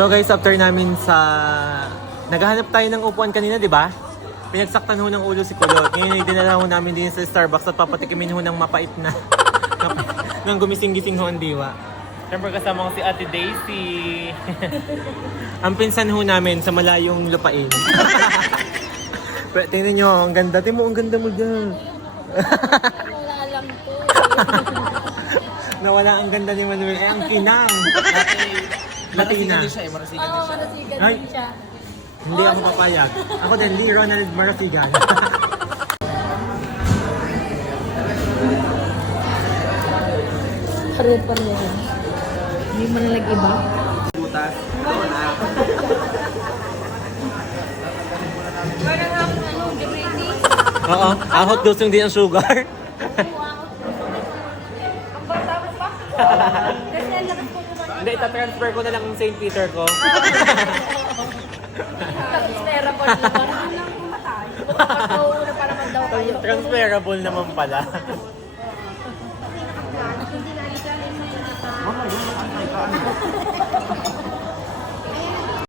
So guys, after namin sa... Naghahanap tayo ng upuan kanina, di ba? Pinagsaktan ho ng ulo si Kulot. Ngayon ay dinala ho namin din sa Starbucks at papatikimin ho ng mapait na ng gumising-gising ho ang diwa. Siyempre kasama ko si Ate Daisy. Ang pinsan ho namin sa malayong lupain. Pero tingnan nyo, ang ganda. Tingnan mo, ang ganda mo dyan. Wala lang po. Nawala ang ganda ni Manuel. Eh, ang kinang. Latina. Oo, marasigan Ay. din siya. Hindi ako papayag. Ako din, Lee Ronald Marasigan. Pare-par na rin. Hindi mo na nag-iba? Butas. Parang ako, ready? Oo, ahot dosing din ang sugar. Ang bata mo pa? Kasi ang lakas ko kumain. Hindi, itatransfer ko na lang ang St. Peter ko. Tapos pera po naman. Ano lang pumatay? Pagkauna para magdaw kayo. Transferable naman pala. Hindi na